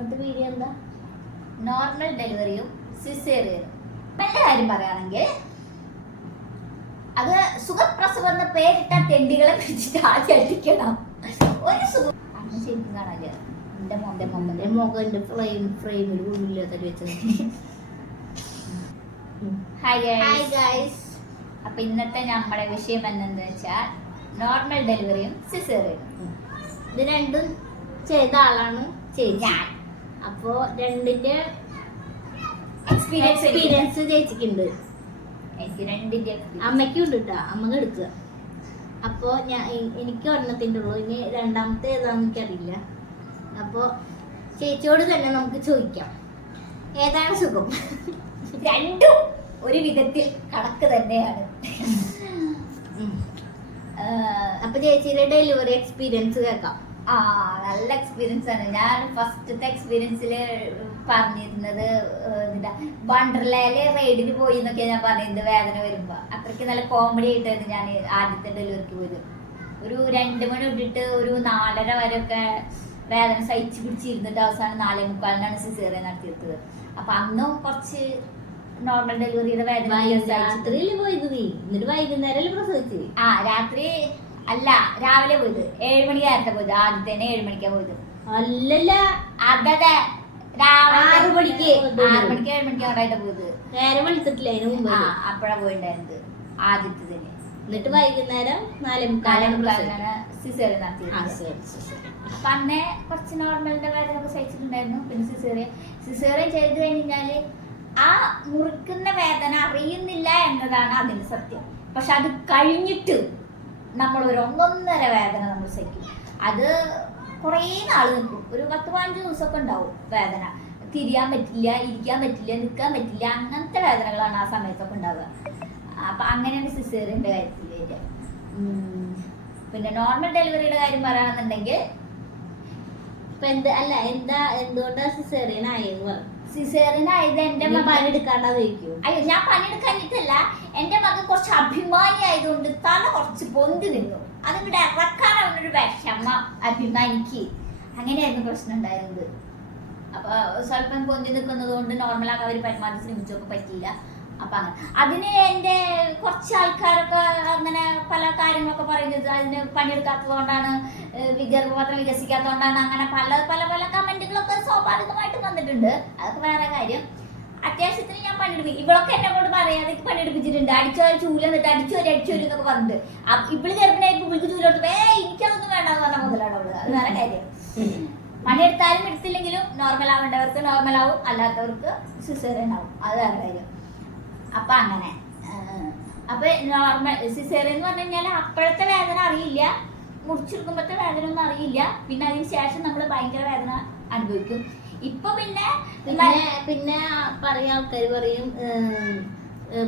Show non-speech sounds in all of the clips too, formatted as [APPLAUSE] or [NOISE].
ഇന്നത്തെ വീഡിയോ എന്താ? നോർമൽ ഡെലിവറിയും സിസേറിയനും നല്ല കാര്യം പറയുകയാണെങ്കിൽ അത് സുഖപ്രസവം എന്ന പേരിട്ട തെണ്ടികളെ പിടിച്ചിട്ട് ആദ്യം അടിക്കണം. ഒരു സുഖം. അന്ന് ശരിക്കും കാണാല്ലേ? എന്റെ മോന്റെ എന്റെ മമ്മന്റെ ഫ്ലെയിം ഫ്രെയിം ഫ്രെയിമിൽ ഉള്ളില്ലാത്ത വെച്ചത്. ഹായ് ഹായ് ഗൈസ് അപ്പൊ ഇന്നത്തെ നമ്മുടെ വിഷയം എന്താ വെച്ചാൽ നോർമൽ ഡെലിവറിയും സിസേറിയും ഇത് രണ്ടും ചെയ്ത ആളാണ് ഞാൻ. അപ്പോ രണ്ടിന്റെ എക്സ്പീരിയൻസ് എക്സ്പീരിയൻസ് ചേച്ചിക്കുണ്ട് എനിക്ക് രണ്ടിന്റെ. അമ്മയ്ക്കും ഉണ്ട് കേട്ടോ അമ്മ എടുക്കുക. അപ്പോ ഞാൻ എനിക്ക് ഒരെണ്ണത്തിന്റെ ഉള്ളൂ. ഇനി രണ്ടാമത്തെ ഏതാണെന്ന് എനിക്കറിയില്ല. അപ്പോ ചേച്ചിയോട് തന്നെ നമുക്ക് ചോദിക്കാം. ഏതാണ് സുഖം? രണ്ടും ഒരു വിധത്തിൽ കണക്ക് തന്നെയാണ്. അപ്പൊ ചേച്ചിയുടെ ഡെലിവറി എക്സ്പീരിയൻസ് കേൾക്കാം. ആ നല്ല എക്സ്പീരിയൻസ് ആണ്. ഞാൻ ഫസ്റ്റത്തെ എക്സ്പീരിയൻസിൽ പറഞ്ഞിരുന്നത് വണ്ടർലയിൽ റൈഡിന് പോയി എന്നൊക്കെ ഞാൻ പറഞ്ഞിരുന്നത് വേദന വരുമ്പോ. അത്രയ്ക്ക് നല്ല കോമഡി ആയിട്ടായിരുന്നു ഞാൻ ആദ്യത്തെ ഡെലിവറിക്ക് പോയത്. ഒരു രണ്ട് മണി തൊട്ടിട്ട് ഒരു നാലര വരെയൊക്കെ വേദന സഹിച്ച് പിടിച്ചിരുന്നിട്ട് അവസാനം നാലേ മുക്കാലിനാണ് സിസേറിയ നടത്തിയത് അപ്പൊ അന്നും കുറച്ച് നോർമൽ ഡെലിവറിയുടെ വേദന രാത്രിയിൽ പോയത് നീ? എന്നിട്ട് വൈകുന്നേരം പ്രസവിച്ച് ആ രാത്രി അല്ല രാവിലെ പോയത്. ഏഴ് മണി നേരത്തെ പോയത്. ആദ്യത്തെ തന്നെ ഏഴ് മണിക്കാ പോയത്. അല്ലല്ല. അതെ ആറ് മണിക്ക്. ആറ് മണിക്ക് ഏഴ് മണിക്ക് അവിടെ പോയത്. നേരെ വിളിച്ചിട്ടില്ല അതിന് മുമ്പ്? അപ്പഴാ പോയിണ്ടായിരുന്നത്. ആദ്യത്തെ തന്നെ. എന്നിട്ട് വൈകുന്നേരം നാലേ മുക്കാലാണ് ആ, നടത്തിയത്. അപ്പൊ അന്നേ കുറച്ച് നോർമലിന്റെ വേദന ഒക്കെ സഹിച്ചിട്ടുണ്ടായിരുന്നു. പിന്നെ സിസേറിയ സിസേറിയ ചെയ്ത് കഴിഞ്ഞാൽ ആ മുറിക്കുന്ന വേദന അറിയുന്നില്ല എന്നതാണ് അതിന്റെ സത്യം. പക്ഷെ അത് കഴിഞ്ഞിട്ട് നമ്മൾ ഒരു ഒന്നൊന്നര വേദന നമ്മൾ സഹിക്കും. അത് കുറേ നാൾ നിൽക്കും. ഒരു പത്ത് പതിനഞ്ച് ദിവസമൊക്കെ ഉണ്ടാവും വേദന. തിരിയാൻ പറ്റില്ല ഇരിക്കാൻ പറ്റില്ല നിൽക്കാൻ പറ്റില്ല അങ്ങനത്തെ വേദനകളാണ് ആ സമയത്തൊക്കെ ഉണ്ടാവുക. അപ്പം അങ്ങനെയാണ് സിസേറിന്റെ കാര്യത്തിൽ വരിക. പിന്നെ നോർമൽ ഡെലിവറിയുടെ കാര്യം പറയുകയാണെന്നുണ്ടെങ്കിൽ ഇപ്പം എന്ത് അല്ല എന്താ എന്തുകൊണ്ടാണ് സിസേറിയൻ ആയെന്ന് പറഞ്ഞു. സിസേറിയൻ ആയത് എന്റെ മകൻ പണിയെടുക്കാണ്ടായിരിക്കും അയ്യോ ഞാൻ പണിയെടുക്കാനിട്ടല്ല എന്റെ മകൻ കുറച്ച് അഭിമാനി ആയതുകൊണ്ട് തല കുറച്ച് പൊന്തി നിന്നു. അതിവിടെ ഇറക്കാൻ അവനൊരു വിഷമ അഭിമാനിക്ക്. അങ്ങനെയായിരുന്നു പ്രശ്നം ഉണ്ടായിരുന്നത്. അപ്പൊ സ്വല്പം പൊന്തി നിൽക്കുന്നത് കൊണ്ട് നോർമലാക്കാൻ അവർ പരമാവധി ശ്രമിച്ചൊക്കെ പറ്റിയില്ല. അപ്പൊ അങ്ങനെ അതിന് എന്റെ കുറച്ച് ആൾക്കാരൊക്കെ അങ്ങനെ പല കാര്യങ്ങളൊക്കെ പറയുന്നത്. അതിന് പണിയെടുക്കാത്തത് കൊണ്ടാണ് ഏഹ് ഗർഭപാത്രം വികസിക്കാത്തതുകൊണ്ടാണ് അങ്ങനെ പല പല പല കമന്റുകളൊക്കെ സ്വാഭാവികമായിട്ട് വന്നിട്ടുണ്ട്. അതൊക്കെ വേറെ കാര്യം. അത്യാവശ്യത്തിന് ഞാൻ പണിയെടുപ്പിക്കും ഇവളൊക്കെ എന്നെ കൊണ്ട് പറയാതെ പണിയെടുപ്പിച്ചിട്ടുണ്ട്. അടിച്ചോരി ചൂല എന്നിട്ട് അടിച്ചോരി അടിച്ചോരി എന്നൊക്കെ പറഞ്ഞിട്ട്. അപ്പൊ ഇവൾ ഗർഭിണിയായി ഇവൾക്ക് ചൂല കൊടുത്തു ഏ എനിക്കതൊന്നും വേണ്ടെന്ന് പറഞ്ഞ മുതലാണ് അവൾ. അത് വേറെ കാര്യം. പണിയെടുത്താലും എടുത്തില്ലെങ്കിലും നോർമൽ ആവേണ്ടവർക്ക് നോർമൽ ആവും. അല്ലാത്തവർക്ക് സിസേറിയൻ ആവും. അത് വേറെ കാര്യം. അപ്പൊ അങ്ങനെ. അപ്പൊ നോർമൽ സിസേറിയൻ എന്ന് പറഞ്ഞു കഴിഞ്ഞാൽ അപ്പോഴത്തെ വേദന അറിയില്ല. മുറിച്ചെടുക്കുമ്പോഴത്തെ വേദന ഒന്നും അറിയില്ല. പിന്നെ അതിന് ശേഷം നമ്മൾ ഭയങ്കര വേദന അനുഭവിക്കും. ഇപ്പൊ പിന്നെ പിന്നെ പിന്നെ പറയാ ആൾക്കാർ പറയും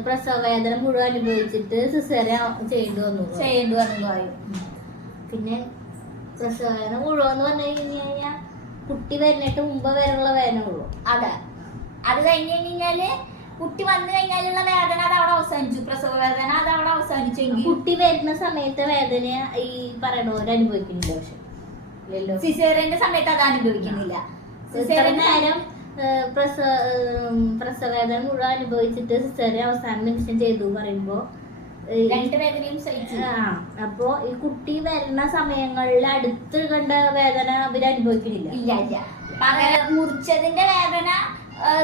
പ്രസവ വേദന മുഴുവൻ അനുഭവിച്ചിട്ട് സിസേറിയ ചെയ്യേണ്ടി വന്നു. ചെയ്യേണ്ടി വന്നു പറയും. പിന്നെ പ്രസവ വേദന മുഴുവൻ എന്ന് പറഞ്ഞു കഴിഞ്ഞു കഴിഞ്ഞാൽ കുട്ടി വരുന്നിട്ട് മുമ്പ് വരെയുള്ള വേദന ഉള്ളൂ. അതെ. അത് കഴിഞ്ഞ് കഴിഞ്ഞാൽ കുട്ടി വന്നു കഴിഞ്ഞാലുള്ള വേദന അത് അവിടെ അവസാനിച്ചു. പ്രസവ വേദന അത് അവിടെ അവസാനിച്ചെങ്കിൽ. കുട്ടി വരുന്ന സമയത്തെ വേദന ഈ പറയണവര് അനുഭവിക്കുന്നില്ല പക്ഷെ. സിസേറിന്റെ സമയത്ത് അത് അനുഭവിക്കുന്നില്ല. നേരം പ്രസവേദന മുഴുവൻ അനുഭവിച്ചിട്ട് സിസേറിയൻ അവസാന നിമിഷം ചെയ്തു പറയുമ്പോ രണ്ട് വേദനയും സഹിച്ചു. ആ അപ്പോ ഈ കുട്ടി വരുന്ന സമയങ്ങളിൽ അടുത്ത് കണ്ട വേദന അവർ അനുഭവിക്കുന്നില്ല. ഇല്ല ഇല്ല. മുറിച്ചതിന്റെ വേദന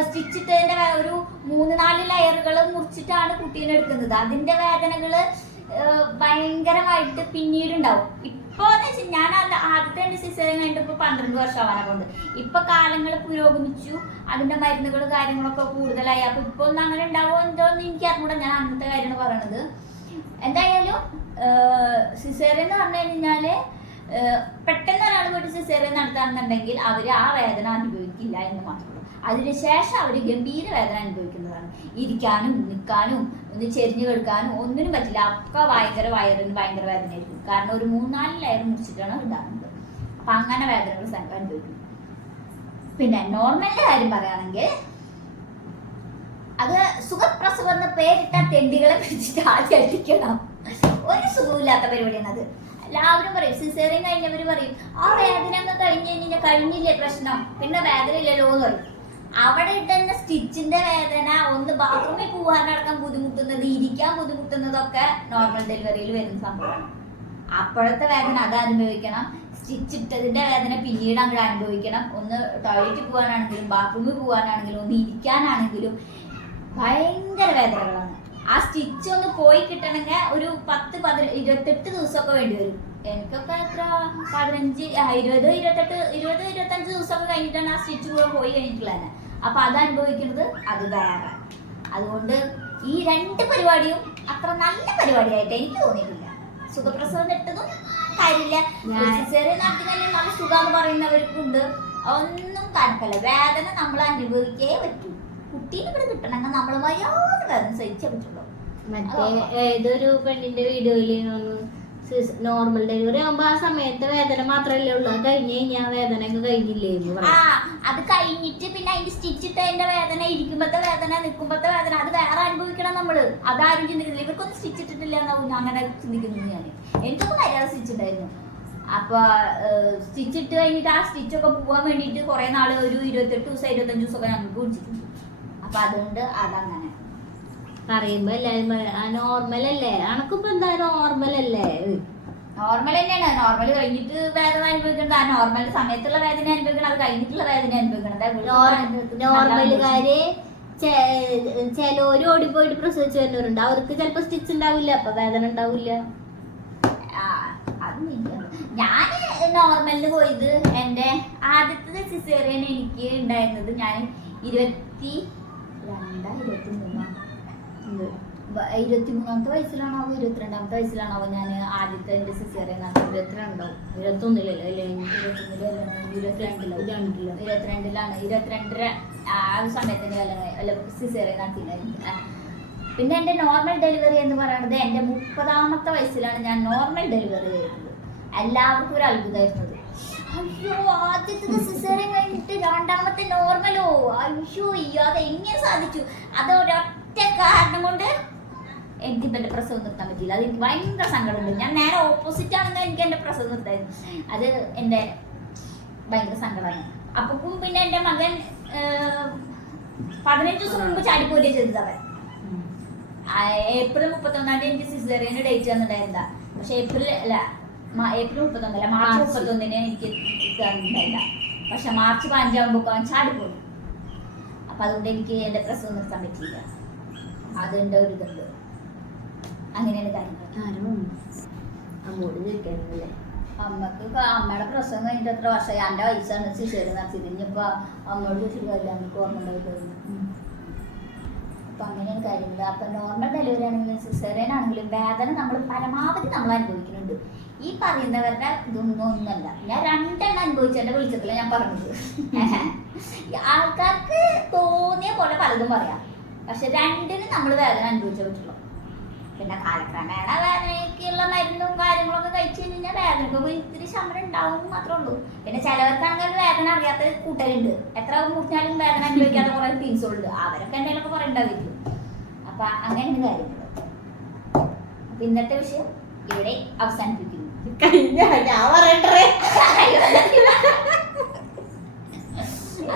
സ്റ്റിച്ച് ഇട്ടതിന്റെ ഒരു മൂന്ന് നാല് ലെയറുകൾ മുറിച്ചിട്ടാണ് കുട്ടീനെ എടുക്കുന്നത്. അതിന്റെ വേദനകൾ ആ, ഭയങ്കരമായിട്ട് പിന്നീട് ഉണ്ടാവും ഇപ്പൊ ഞാൻ അത് ആദ്യത്തെ എന്റെ സിസേറിയൻ കഴിഞ്ഞിട്ട് ഇപ്പൊ പന്ത്രണ്ട് വർഷം ആവാനെ കൊണ്ട് ഇപ്പൊ കാലങ്ങൾ പുരോഗമിച്ചു അതിന്റെ മരുന്നുകൾ കാര്യങ്ങളൊക്കെ കൂടുതലായി. അപ്പൊ ഇപ്പൊ ഒന്നും അങ്ങനെ ഉണ്ടാവോ എന്തോന്ന് എനിക്ക് അറിഞ്ഞൂടെ. ഞാൻ അന്നത്തെ കാര്യമാണ് പറയണത്. എന്തായാലും സിസേറിയൻ എന്ന് പറഞ്ഞു കഴിഞ്ഞാൽ പെട്ടെന്ന് ഒരാൾ പോയിട്ട് സിസേറിയൻ നടത്താണെന്നുണ്ടെങ്കിൽ അവർ ആ വേദന അനുഭവിക്കില്ല എന്ന് ഉള്ളൂ. അതിനുശേഷം അവർ ഗംഭീര വേദന അനുഭവിക്കുന്നതാണ്. ഇരിക്കാനും നിൽക്കാനും ഒന്ന് ചെരിഞ്ഞു കിടക്കാനും ഒന്നിനും പറ്റില്ല. ഒക്കെ ഭയങ്കര വയറിന് ഭയങ്കര വേദനയായിരിക്കും. കാരണം ഒരു മൂന്നാൽ ലെയർ മുറിച്ചിട്ടാണ് ഉണ്ടാകുന്നത് അപ്പൊ അങ്ങനെ വേദനകൾ അനുഭവിക്കും. പിന്നെ നോർമലിന്റെ കാര്യം പറയുകയാണെങ്കിൽ അത് സുഖപ്രസവം എന്ന പേരിട്ട തെണ്ടികളെ പിടിച്ചിട്ട് ആദ്യം അടിക്കണം. ഒരു സുഖമില്ലാത്ത പരിപാടിയാണ് അത്. എല്ലാവരും പറയും സിസേറിയൻ കഴിഞ്ഞവർ പറയും ആ വേദന അങ്ങ് കഴിഞ്ഞ് കഴിഞ്ഞാൽ കഴിഞ്ഞില്ലേ പ്രശ്നം? പിന്നെ വേദന ഇല്ലല്ലോ എന്ന് പറയും. അവിടെ ഇട്ടുന്ന സ്റ്റിച്ചിന്റെ വേദന ഒന്ന് ബാത്റൂമിൽ പോകാനടക്കം ബുദ്ധിമുട്ടുന്നത് ഇരിക്കാൻ ബുദ്ധിമുട്ടുന്നതൊക്കെ നോർമൽ ഡെലിവറിയിൽ വരുന്ന സംഭവമാണ്. അപ്പോഴത്തെ വേദന അത് അനുഭവിക്കണം. സ്റ്റിച്ച് ഇട്ടതിന്റെ വേദന പിന്നീട് അങ്ങോട്ട് അനുഭവിക്കണം. ഒന്ന് ടോയ്ലറ്റിൽ പോകാനാണെങ്കിലും ബാത്റൂമിൽ പോകാനാണെങ്കിലും ഒന്ന് ഇരിക്കാനാണെങ്കിലും ഭയങ്കര വേദനകളാണ്. ആ സ്റ്റിച്ച് ഒന്ന് പോയി കിട്ടണമെങ്കിൽ ഒരു പത്ത് പതിനെട്ട് ഇരുപത്തെട്ട് ദിവസമൊക്കെ വേണ്ടി വരും. എനിക്കൊക്കെ എത്ര? പതിനഞ്ച് ഇരുപത് ഇരുപത്തെട്ട് ഇരുപത് ഇരുപത്തഞ്ച് ദിവസമൊക്കെ കഴിഞ്ഞിട്ടാണ് ആ സ്റ്റിച്ച് കൂടെ പോയി കഴിഞ്ഞിട്ടുള്ളത്. അപ്പൊ അത് അനുഭവിക്കുന്നത് അത് വേറെ. അതുകൊണ്ട് ഈ രണ്ട് പരിപാടിയും അത്ര നല്ല പരിപാടിയായിട്ട് എനിക്ക് തോന്നിയിട്ടില്ല. സുഖപ്രസവം ഇട്ടതും കാര്യമില്ല. ചെറിയ നാട്ടിൽ നല്ല സുഖം എന്ന് പറയുന്നവർക്കുണ്ട്. ഒന്നും കണക്കല്ല വേദന നമ്മൾ അനുഭവിക്കേ പറ്റൂ. കുട്ടീനെ ഇവിടെ കിട്ടണമെങ്കിൽ നമ്മൾ മര്യാദ വേദന സഹിച്ചേ പറ്റുള്ളൂ. മറ്റേ ഏതൊരു പെണ്ണിന്റെ വീഡിയോയിൽ നോർമൽ ഡെലിവറി ആകുമ്പോ ആ സമയത്ത് വേദന മാത്രല്ലേ ഉള്ളൂ. അത് കഴിഞ്ഞ് കഴിഞ്ഞാൽ വേദന ഒക്കെ കഴിഞ്ഞില്ലേ അത് കഴിഞ്ഞിട്ട് പിന്നെ അതിന്റെ സ്റ്റിച്ച് ഇട്ടതിന്റെ വേദന ഇരിക്കുമ്പോഴത്തെ വേദന നിൽക്കുമ്പോഴത്തെ വേദന അത് വേറെ അനുഭവിക്കണം നമ്മൾ. അതാരും ചിന്തിക്കുന്നില്ല. ഇവർക്കൊന്നും സ്റ്റിച്ച് ഇട്ടിട്ടില്ല ഞാൻ അങ്ങനെ ചിന്തിക്കുന്നത് ഞാൻ. എനിക്കൊന്നും മര്യാദ സ്റ്റിച്ച് ഉണ്ടായിരുന്നു അപ്പൊ സ്റ്റിച്ച് ഇട്ട് കഴിഞ്ഞിട്ട് ആ സ്റ്റിച്ച് ഒക്കെ പോവാൻ വേണ്ടിയിട്ട് കുറെ നാൾ ഒരു ഇരുപത്തെട്ട് ദിവസം ഇരുപത്തഞ്ച് ദിവസമൊക്കെ ഞങ്ങൾക്ക് കുടിച്ചിട്ടുണ്ട് അപ്പൊ അതുകൊണ്ട് അതങ്ങനെ പറയുമ്പോ എല്ലാരും നോർമൽ അല്ലേ? അനക്കിപ്പോ എന്താ നോർമൽ അല്ലേ? നോർമൽ തന്നെയാണ്. നോർമൽ കഴിഞ്ഞിട്ട് വേദന അനുഭവിക്കുന്നത് ആ നോർമൽ സമയത്തുള്ള വേദന അനുഭവിക്കണം. അത് കഴിഞ്ഞിട്ടുള്ള വേദന അനുഭവിക്കണം. നോർമലുകാര് ചിലവര് ഓടിപ്പോയിട്ട് പ്രസവിച്ചു വരുന്നവരുണ്ട്. അവർക്ക് ചിലപ്പോ സ്റ്റിച്ച് ഉണ്ടാവില്ല. അപ്പൊ വേദന ഉണ്ടാവില്ല. ഞാൻ നോർമലിന് പോയത് എന്റെ ആദ്യത്തെ സിസേറിയൻ എനിക്ക് ഉണ്ടായിരുന്നത് ഞാൻ ഇരുപത്തി രണ്ടാ ഇരുപത്തി മൂന്നാ വ- ഇരുപത്തി മൂന്നാമത്തെ വയസ്സിലാണോ ഇരുപത്തിരണ്ടാമത്തെ വയസ്സിലാണോ ഞാൻ ആദ്യത്തെ എന്റെ സിസേറിയൻ നടത്തിയത് ഇരുപത്തിരണ്ടോ ഇരുപത്തൊന്നില്ലല്ലോ അല്ലേ? ഇരുപത്തൊന്നിലോ ഇരുപത്തിരണ്ടിലോ? രണ്ടിലോ ഇരുപത്തിരണ്ടിലാണ്. ഇരുപത്തിരണ്ടര ആ ഒരു സമയത്തിന്റെ അല്ല സിസേറിയൻ നടത്തിയില്ല പിന്നെ എന്റെ നോർമൽ ഡെലിവറി എന്ന് പറയുന്നത് എന്റെ മുപ്പതാമത്തെ വയസ്സിലാണ് ഞാൻ നോർമൽ ഡെലിവറി ചെയ്തത്. എല്ലാവർക്കും ഒരു അത്ഭുതമായിരുന്നത് അയ്യോ ആദ്യത്തെ സിസേറിയൻ കഴിഞ്ഞിട്ട് രണ്ടാമത്തെ നോർമലോ? അയ്യോ അയ്യോ അത് എങ്ങനെ സാധിച്ചു? അത് ഒരൊറ്റ കാരണം കൊണ്ട് എനിക്ക് എന്റെ പ്രസവം നിർത്താൻ പറ്റിയില്ല. അത് എനിക്ക് ഭയങ്കര സങ്കടമുണ്ട്. ഞാൻ നേരെ ഓപ്പോസിറ്റ് ആണെങ്കിൽ എനിക്ക് എന്റെ പ്രസവം നിർത്തായിരുന്നു. അത് എന്റെ ഭയങ്കര സങ്കടമാണ്. അപ്പം പിന്നെ എന്റെ മകൻ പതിനഞ്ച് ദിവസം മുമ്പ് ചാടിപ്പോലെ ചെയ്തത് അവൻ. ഏപ്രിൽ മുപ്പത്തൊന്നാം തീയതി എനിക്ക് സിസേറിയന് ഡേറ്റ് തന്നിട്ടുണ്ടായിരുന്ന പക്ഷെ ഏപ്രിൽ അല്ല ഏപ്രിൽ മുപ്പത്തൊന്നല്ല മാർച്ച്. മുപ്പത്തൊന്നിന് എനിക്ക് തന്നിട്ടുണ്ടായില്ല പക്ഷെ മാർച്ച് പതിനഞ്ചാകുമ്പോൾ ചാടിപ്പോയി അപ്പൊ അതുകൊണ്ട് എനിക്ക് എന്റെ പ്രസവം നിർത്താൻ പറ്റിയില്ല. അതുണ്ട് ഒരു ഇതുണ്ട്? അങ്ങനെയാണ് കാര്യങ്ങൾ. ആരും അമ്മോട് ചോദിക്കാനല്ലേ അമ്മയ്ക്ക് ഇപ്പൊ അമ്മയുടെ പ്രസവം കഴിഞ്ഞിട്ട് എത്ര വർഷമായി? എന്റെ വയസ്സാണ് സിസേറിയൻ നടത്തിയത് ഇനിയിപ്പൊ അമ്മയോട് ചോദിച്ചിട്ട് കാര്യമില്ല. അമ്മയ്ക്ക് ഓർമ്മ ഉണ്ടാവില്ല അപ്പൊ അങ്ങനെയാണ് കാര്യങ്ങൾ. അപ്പൊ നോർമൽ ഡെലിവറി ആണെങ്കിലും സിസേറിയൻ ആണെങ്കിലും വേദന നമ്മൾ പരമാവധി നമ്മൾ അനുഭവിക്കുന്നുണ്ട്. ഈ പറയുന്നവരുടെ ഇതൊന്നും ഒന്നല്ല. ഞാൻ രണ്ടെണ്ണം അനുഭവിച്ചതിന്റെ വിളിച്ചിട്ടില്ല ഞാൻ പറഞ്ഞത്. [LAUGHS] ആൾക്കാർക്ക് തോന്നിയ പോലെ പലതും പറയാം. പക്ഷെ രണ്ടിനും നമ്മൾ വേദന അനുഭവിച്ചേ പറ്റുള്ളൂ. പിന്നെ കാലക്രമേണ വേദനയ്ക്കുള്ള മരുന്നും കാര്യങ്ങളൊക്കെ കഴിച്ചു കഴിഞ്ഞാൽ വേദനക്കൊക്കെ ഇത്തിരി ശമനം ഉണ്ടാവും മാത്രമേ ഉള്ളൂ. പിന്നെ ചിലവർക്കാണെങ്കിൽ വേദന അറിയാത്ത കൂട്ടരുണ്ട്. എത്ര മുറിഞ്ഞാലും വേദന അനുഭവിക്കാത്ത കുറെ ടീംസുണ്ട് അവരൊക്കെ എന്തെങ്കിലുമൊക്കെ പറയണ്ടായിരിക്കും. അപ്പൊ അങ്ങനെയാണ് കാര്യങ്ങൾ അപ്പൊ ഇന്നത്തെ വിഷയം ഇവിടെ അവസാനിപ്പിക്കുന്നു. കഴിഞ്ഞ? ഞാൻ പറയണ്ടേ?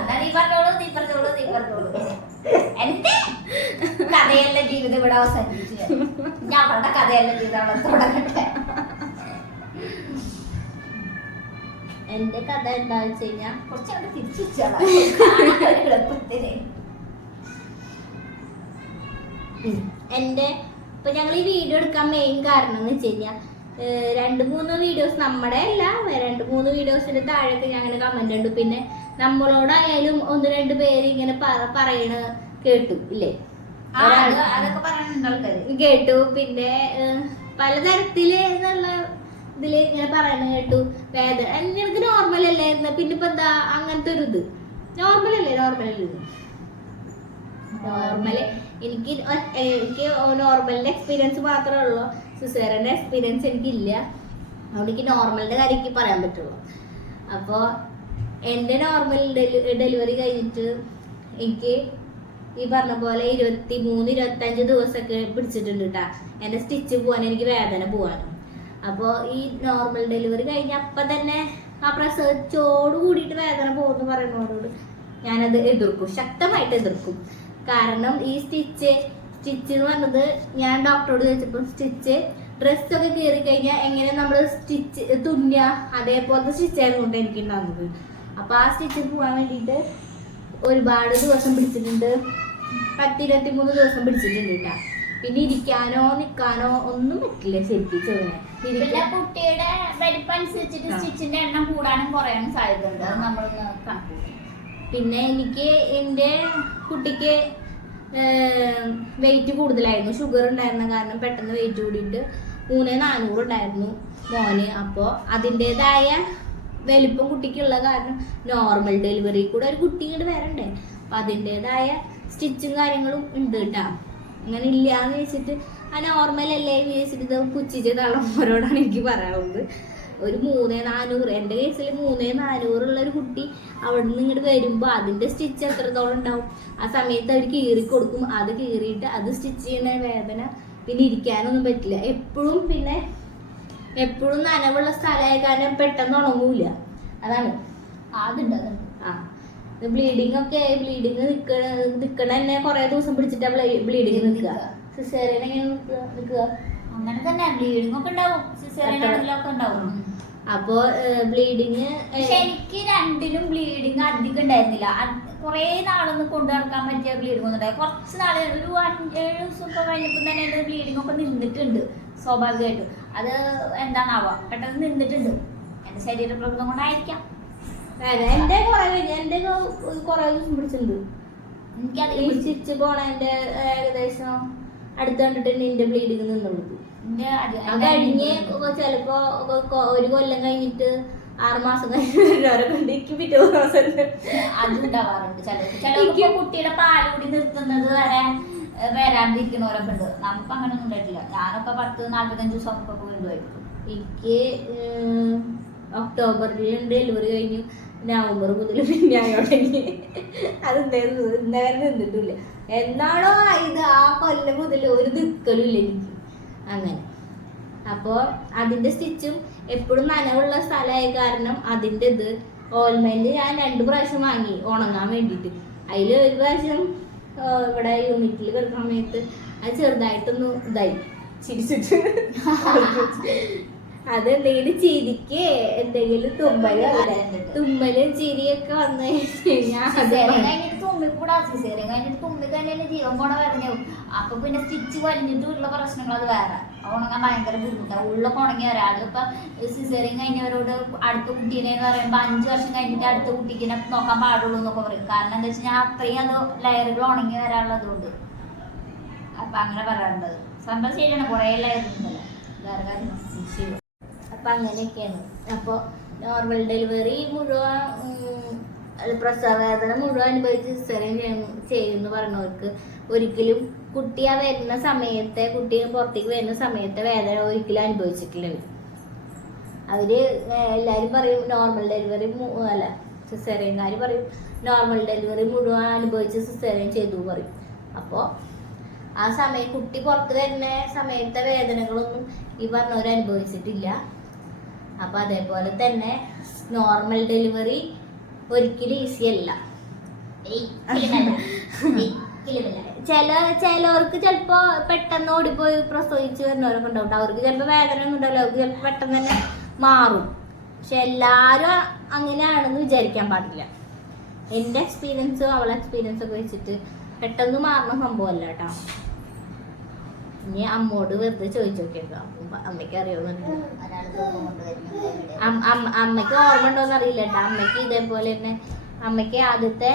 എന്നാ നീ പറഞ്ഞോളൂ നീ പറഞ്ഞോളൂ നീ പറഞ്ഞോളൂ. എന്റെ കഥയല്ല ജീവിതം ഇവിടെ അവസാനിപ്പിച്ചു ഞാൻ. ഞാൻ അവളുടെ കഥയല്ല ജീവിതം അവിടെ തുടങ്ങട്ടെ. എന്റെ കഥ എന്താ വെച്ച് കഴിഞ്ഞാ കുറച്ചവിടെ തിരിച്ചു വെച്ചാൽ എളുപ്പത്തിന് ഉം. എന്റെ ഇപ്പൊ ഞങ്ങൾ ഈ വീഡിയോ എടുക്കാൻ മെയിൻ കാരണം എന്ന് വെച്ച് കഴിഞ്ഞാൽ രണ്ട് മൂന്ന് വീഡിയോസ് നമ്മുടെ അല്ല രണ്ട് മൂന്ന് വീഡിയോസിന്റെ താഴെയൊക്കെ ഞങ്ങൾ കമന്റ് ഉണ്ട് പിന്നെ നമ്മളോടായാലും ഒന്ന് രണ്ട് പേര് ഇങ്ങനെ പറ- പറയണ കേട്ടു ഇല്ലേ? കേട്ടു. പിന്നെ പലതരത്തിൽ എന്നുള്ള ഇതിൽ ഇങ്ങനെ പറയണ കേട്ടു. വേദന എനിക്ക് നോർമൽ അല്ലായിരുന്നു പിന്നെ ഇപ്പൊ എന്താ അങ്ങനത്തെ ഒരു ഇത്? നോർമൽ അല്ലേ? നോർമൽ അല്ലേ? നോർമൽ എനിക്ക് എനിക്ക് നോർമലിന്റെ എക്സ്പീരിയൻസ് മാത്രമേ ഉള്ളൂ. സിസേറിന്റെ എക്സ്പീരിയൻസ് എനിക്കില്ല. അതുകൊണ്ട് എനിക്ക് നോർമലിന്റെ കാര്യം എനിക്ക് പറയാൻ പറ്റുള്ളൂ. അപ്പോൾ എന്റെ നോർമൽ ഡെലിവറി കഴിഞ്ഞിട്ട് എനിക്ക് ഈ പറഞ്ഞ പോലെ ഇരുപത്തി മൂന്ന് ഇരുപത്തി അഞ്ച് ദിവസമൊക്കെ പിടിച്ചിട്ടുണ്ട് കേട്ടാ എന്റെ സ്റ്റിച്ച് പോകാൻ എനിക്ക് വേദന പോവാനും. അപ്പോൾ ഈ നോർമൽ ഡെലിവറി കഴിഞ്ഞ അപ്പം തന്നെ ആ പ്രസവിച്ചോട് കൂടിയിട്ട് വേദന പോകുന്നു പറയുന്നതോട് ഞാനത് എതിർക്കും. ശക്തമായിട്ട് എതിർക്കും. കാരണം ഈ സ്റ്റിച്ച് സ്റ്റിച്ച് എന്ന് പറഞ്ഞത് ഞാൻ ഡോക്ടറോട് ചോദിച്ചപ്പോൾ സ്റ്റിച്ച് ഡ്രസ്സൊക്കെ കീറി കഴിഞ്ഞാൽ എങ്ങനെ നമ്മൾ സ്റ്റിച്ച് തുന്നുക അതേപോലത്തെ സ്റ്റിച്ചായിരുന്നു കൊണ്ട് എനിക്ക് ഉണ്ടാകുന്നത് അപ്പോൾ ആ സ്റ്റിച്ച് പോകാൻ വേണ്ടിയിട്ട് ഒരുപാട് ദിവസം പിടിച്ചിട്ടുണ്ട്. പത്തിരുപത്തി മൂന്ന് ദിവസം പിടിച്ചിട്ടുണ്ട് കേട്ടോ പിന്നെ ഇരിക്കാനോ നിൽക്കാനോ ഒന്നും പറ്റില്ല ശരിക്കും പിന്നെ കുട്ടിയുടെ വലിപ്പനുസരിച്ചിട്ട് സ്റ്റിച്ചിന്റെ എണ്ണം കൂടാനും കുറയാനും സാധ്യതയുണ്ട്. അത് നമ്മളൊന്ന് കണക്കൂട്ടി പിന്നെ എനിക്ക് എന്റെ കുട്ടിക്ക് വെയിറ്റ് കൂടുതലായിരുന്നു. ഷുഗർ ഉണ്ടായിരുന്ന കാരണം പെട്ടെന്ന് വെയിറ്റ് കൂടിയിട്ട് മൂന്ന് നാനൂറ് ഉണ്ടായിരുന്നു മോന്. അപ്പോ അതിന്റെതായ വലിപ്പം കുട്ടിക്കുള്ള കാരണം നോർമൽ ഡെലിവറി കൂടെ ഒരു കുട്ടി ഇങ്ങോട്ട് വരണ്ടേ. അപ്പം അതിന്റെതായ സ്റ്റിച്ചും കാര്യങ്ങളും ഉണ്ട് കേട്ടോ അങ്ങനെ ഇല്ല എന്ന് വെച്ചിട്ട് ആ നോർമൽ അല്ലേ എന്ന് വെച്ചിട്ട് ഇത് പുച്ഛിച്ച് തള്ളവരോടാണ് എനിക്ക് പറയാനുള്ളത്. ഒരു മൂന്നേ നാനൂറ് എന്റെ കേസിൽ മൂന്നേ നാനൂറുള്ള ഒരു കുട്ടി അവിടെ നിന്ന് ഇങ്ങോട്ട് വരുമ്പോൾ അതിന്റെ സ്റ്റിച്ച് എത്രത്തോളം ഉണ്ടാവും? ആ സമയത്ത് അവർ കീറി കൊടുക്കും. അത് കീറിയിട്ട് അത് സ്റ്റിച്ച് ചെയ്യുന്ന വേദന പിന്നെ ഇരിക്കാനൊന്നും പറ്റില്ല. എപ്പോഴും പിന്നെ എപ്പോഴും നനവുള്ള സ്ഥലമായ കാരണം പെട്ടെന്ന് ഉണങ്ങൂല. അതാണ്. അതുണ്ട് അതുണ്ട് ആ ബ്ലീഡിങ് ഒക്കെ ബ്ലീഡിങ് നിക്കണ നിൽക്കണ തന്നെ കൊറേ ദിവസം പിടിച്ചിട്ടാ ബ്ലീഡിങ് നിൽക്കുക സിസേറിയൻ എങ്ങനെ നിൽക്കുക നിൽക്കുക അങ്ങനെ തന്നെ. ബ്ലീഡിംഗ് ഒക്കെ ഉണ്ടാവും. സിസേറിയൻ ആണെങ്കിലും ഒക്കെ ഉണ്ടാവും. അപ്പോ ബ്ലീഡിങ് എനിക്ക് രണ്ടിലും ബ്ലീഡിങ് അധികം ഉണ്ടായിരുന്നില്ല. കുറെ നാളൊന്നും കൊണ്ടു നടക്കാൻ പറ്റിയ ബ്ലീഡിംഗ് ഒന്നും ഉണ്ടായി കുറച്ച് നാൾ ഒരു അഞ്ചേഴ് ദിവസം ഒക്കെ കഴിഞ്ഞപ്പോൾ തന്നെ എന്റെ ബ്ലീഡിംഗ് ഒക്കെ നിന്നിട്ടുണ്ട് സ്വാഭാവികമായിട്ടും. അത് എന്താണാവാ? പെട്ടെന്ന് നിന്നിട്ടുണ്ട്. എന്റെ ശരീരപ്രകൃതം കൊണ്ടായിരിക്കാം. എന്റെ കുറെ എന്റെ കുറെ ദിവസം പിടിച്ചിട്ടുണ്ട്. എനിക്കത് ഈ പോണ എന്റെ ഏകദേശം അടുത്ത് കണ്ടിട്ട് നിന്റെ ബ്ലീഡിങ് നിന്നുള്ളത് അത് കഴിഞ്ഞ് ചിലപ്പോ ഒരു കൊല്ലം കഴിഞ്ഞിട്ട് ആറ് മാസം കഴിഞ്ഞിട്ട് പിറ്റേ മാസം. അതുണ്ടാവാറുണ്ട്. ചിലർക്ക് ചിലർക്ക് കുട്ടിയുടെ പാലുകൂടി നിർത്തുന്നത് വരെ വരാണ്ടിരിക്കുന്നവരൊക്കെ ഉണ്ട്. നമുക്ക് അങ്ങനെ ഒന്നും ഉണ്ടായിട്ടില്ല. ഞാനൊക്കെ പത്ത് നാൽപ്പത്തഞ്ച് ദിവസം ഒക്കെ വീണ്ടുമായിരിക്കും എനിക്ക് ഒക്ടോബറിൽ ഡെലിവറി കഴിഞ്ഞു. നവംബർ മുതൽ പിന്നെ ആയോട്ടെങ്കിൽ അത് ഇന്നേരം നിന്നിട്ടില്ല എന്നാണോ ഇത്? ആ കൊല്ലം മുതൽ ഒരു നിൽക്കലും ഇല്ല എനിക്ക്. അങ്ങനെ. അപ്പോൾ അതിന്റെ സ്റ്റിച്ചും എപ്പോഴും നനവുള്ള സ്ഥലമായ കാരണം അതിന്റെ ഇത് ഓൾമെന്റ് ഞാൻ രണ്ട് പ്രാവശ്യം വാങ്ങി ഉണങ്ങാൻ വേണ്ടിയിട്ട്. അതിൽ ഒരു പ്രാവശ്യം ഇവിടെ യൂണിറ്റിൽ കിടക്കുന്ന സമയത്ത് അത് ചെറുതായിട്ടൊന്ന് ഇതായി. ചിരിച്ചിട്ട്. [LAUGHS] അതെന്തെങ്കിലും ചിരിക്ക് എന്തെങ്കിലും തുമ്മൽ തുമ്മൽ ചിരിയൊക്കെ വന്നു കഴിഞ്ഞാൽ ജീവൻ പോണ വരണേ അപ്പൊ പിന്നെ സ്റ്റിച്ച് വലിഞ്ഞിട്ടുള്ള പ്രശ്നങ്ങൾ അത് വേറെ. ഉണങ്ങാൻ ഭയങ്കര ബുദ്ധിമുട്ടാണ്. ഉള്ളൊക്കെ ഉണങ്ങി വരാം അതിപ്പോ സിസേറിയൻ കഴിഞ്ഞവരോട് അടുത്ത കുട്ടീനെ എന്ന് പറയുമ്പോ അഞ്ചു വർഷം കഴിഞ്ഞിട്ട് അടുത്ത കുട്ടിക്കിനെ നോക്കാൻ പാടുള്ളൂ എന്നൊക്കെ പറയും. കാരണം എന്താ വെച്ചാൽ അത്രയും അത് ലയറുകൾ ഉണങ്ങി വരാനുള്ളതുകൊണ്ട് അപ്പൊ അങ്ങനെ പറയാറുണ്ട്. സംഭവം ശരിയാണ് കുറെ ലയർ ഉണ്ടല്ലോ. വേറെ കാര്യം അപ്പൊ അങ്ങനെയൊക്കെയാണ്. അപ്പോൾ നോർമൽ ഡെലിവറി മുഴുവൻ പ്രസവവേദന മുഴുവൻ അനുഭവിച്ച് സിസേറിയൻ ചെയ്യുമെന്ന് പറഞ്ഞവർക്ക്. ഒരിക്കലും കുട്ടി ആ വരുന്ന സമയത്തെ കുട്ടി പുറത്തേക്ക് വരുന്ന സമയത്തെ വേദന ഒരിക്കലും അനുഭവിച്ചിട്ടില്ല അവർ. എല്ലാവരും പറയും നോർമൽ ഡെലിവറി അല്ല സിസേറിയൻകാർ പറയും നോർമൽ ഡെലിവറി മുഴുവൻ അനുഭവിച്ച് സിസേറിയൻ ചെയ്തു പറയും. അപ്പോൾ ആ സമയം കുട്ടി പുറത്ത് വരുന്ന സമയത്തെ വേദനകളൊന്നും ഈ പറഞ്ഞവർ അനുഭവിച്ചിട്ടില്ല. അപ്പൊ അതേപോലെ തന്നെ നോർമൽ ഡെലിവറി ഒരിക്കലും ഈസി അല്ല. [LAUGHS] ചില ചിലവർക്ക് ചിലപ്പോ പെട്ടെന്ന് ഓടിപ്പോയി പ്രസവിച്ച് വരുന്നവരൊക്കെ ഉണ്ടാവും. അവർക്ക് ചിലപ്പോ വേദന ഒന്നും ഉണ്ടാവില്ല. അവർക്ക് ചിലപ്പോ പെട്ടെന്ന് തന്നെ മാറും. പക്ഷെ എല്ലാരും അങ്ങനെയാണെന്ന് വിചാരിക്കാൻ പാടില്ല. എന്റെ എക്സ്പീരിയൻസും അവളെ എക്സ്പീരിയൻസ് ഒക്കെ വെച്ചിട്ട് പെട്ടെന്ന് മാറുന്ന സംഭവമല്ല കേട്ടോ. ഇനി അമ്മോട് വെറുതെ ചോദിച്ചു നോക്കിയേക്കാം അമ്മയ്ക്ക് അറിയാവുന്നുണ്ട്. അമ്മയ്ക്ക് ഓർമ്മ ഉണ്ടോന്ന് അറിയില്ല കേട്ടോ. അമ്മയ്ക്ക് ഇതേപോലെ തന്നെ അമ്മയ്ക്ക് ആദ്യത്തെ.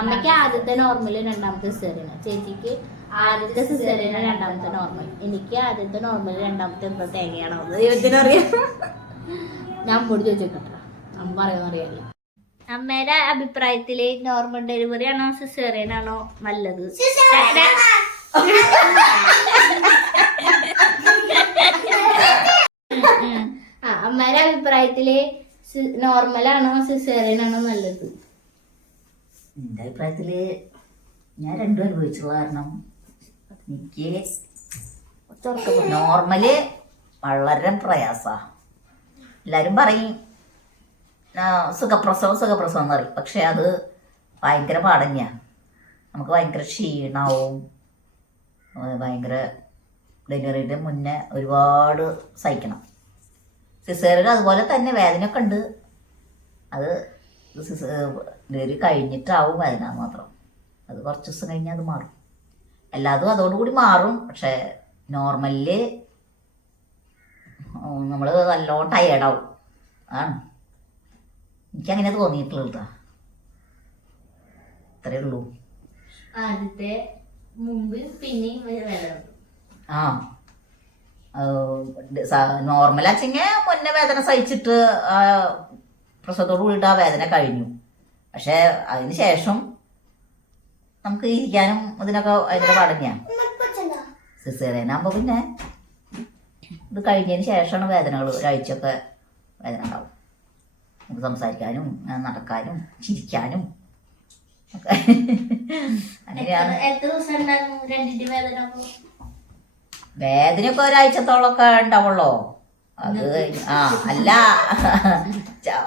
അമ്മയ്ക്ക് ആദ്യത്തെ നോർമൽ രണ്ടാമത്തെ സിസേറിയന് ചേച്ചിക്ക് ആദ്യത്തെ സിസേറിയന് രണ്ടാമത്തെ നോർമൽ. എനിക്ക് ആദ്യത്തെ നോർമൽ രണ്ടാമത്തെ എന്താ തേങ്ങയാണോ ദൈവത്തിനറിയാം ഞാൻ അമ്മോട് ചോദിച്ചോക്കട്ടെ അമ്മ പറയുന്ന അറിയാല്ലോ അമ്മയുടെ അഭിപ്രായത്തിൽ നോർമൽ ഡെലിവറി ആണോ സിസേറിയൻ ആണോ നല്ലത്. ആ അമ്മയുടെ അഭിപ്രായത്തിൽ നോർമൽ ആണോ സിസേറിയൻ ആണോ നല്ലത്? എന്റെ അഭിപ്രായത്തിൽ ഞാൻ രണ്ടും അനുഭവിച്ചുള്ള കാരണം എനിക്ക് നോർമൽ വളരെ പ്രയാസമാണ് എല്ലാരും പറയും സുഖപ്രസവം സുഖപ്രസവം എന്ന് പറയും. പക്ഷെ അത് ഭയങ്കര പാടന്നെയാണ് നമുക്ക് ഭയങ്കര ക്ഷീണവും. ഭയങ്കര ഡെലിവറിയുടെ മുന്നേ ഒരുപാട് സഹിക്കണം. സിസേറിയൻ അതുപോലെ തന്നെ വേദനയൊക്കെ ഉണ്ട്. അത് ഡെലിവറി കഴിഞ്ഞിട്ടാവും വേദന മാത്രം. അത് കുറച്ച് ദിവസം കഴിഞ്ഞാൽ അത് മാറും. എല്ലാതും അതോടുകൂടി മാറും. പക്ഷേ നോർമലിൽ നമ്മൾ നല്ലോണം ടയേർഡാവും ആണ് എനിക്കങ്ങനെ തോന്നിയിട്ടുള്ളത് ഇത്രയേ ഉള്ളൂ. ആദ്യത്തെ മുമ്പ് പിന്നെയും വേദന ആ. നോർമലാച്ചെങ്കിൽ മുന്നേ വേദന സഹിച്ചിട്ട് പ്രസവത്തോട് കൂടിയിട്ട് ആ വേദന കഴിഞ്ഞു. പക്ഷെ അതിന് ശേഷം നമുക്ക് ഇരിക്കാനും ഇതിനൊക്കെ അതിന്റെ സിസേറിയൻ സിസേറിയനാകുമ്പോൾ പിന്നെ ഇത് കഴിഞ്ഞതിന് ശേഷമാണ് വേദനകൾ ഒരാഴ്ചയൊക്കെ വേദന ഉണ്ടാവും. നമുക്ക് സംസാരിക്കാനും നടക്കാനും ചിരിക്കാനും. എത്ര എത്ര ദിവസം ഉണ്ടായിരുന്നു രണ്ടിന്റെ വേദന? വേദനയൊക്കെ ഒരാഴ്ചത്തോളൊക്കെ ഉണ്ടാവുള്ളോ? അത് ആ അല്ല.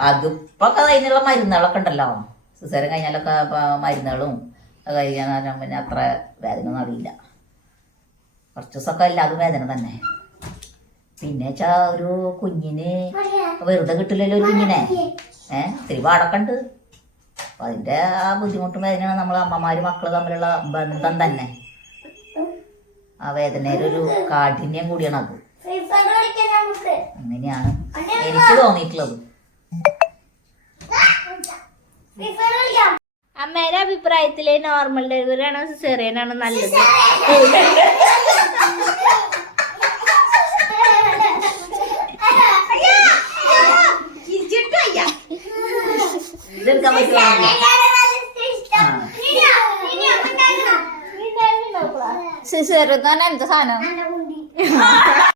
അതിപ്പൊക്കെ അതിനുള്ള മരുന്നുകളൊക്കെ ഉണ്ടല്ലോ. സുസരം കഴിഞ്ഞാലൊക്കെ മരുന്നുകളും അത് പറഞ്ഞാൽ പിന്നെ അത്ര വേദന ഒന്നും അറിയില്ല. കുറച്ച് ദിവസമൊക്കെ എല്ലാതും വേദന തന്നെ. പിന്നെ വെച്ചാ ഒരു കുഞ്ഞിന് വെറുതെ കിട്ടില്ലല്ലോ ഒരു കുഞ്ഞിനെ. ഏഹ് ഇത്തിരി പാടൊക്കെ ഉണ്ട്. അപ്പൊ അതിന്റെ ആ ബുദ്ധിമുട്ടും വേദനയാണ് നമ്മൾ അമ്മമാര് മക്കൾ തമ്മിലുള്ള ബന്ധം തന്നെ. ആ വേദനയുടെ ഒരു കാഠിന്യം കൂടിയാണ് അത്. അങ്ങനെയാണ് എനിക്ക് തോന്നിയിട്ടുള്ളത്. അമ്മയുടെ അഭിപ്രായത്തിൽ നോർമൽ ഡെലിവറി ആണോ സിസേറിയൻ ആണോ നല്ലത്? ഇതെടുക്കാൻ പറ്റുമോ സിസേറിയൻ എന്ന് പറഞ്ഞാൽ എന്താ സാധനം? [LAUGHS]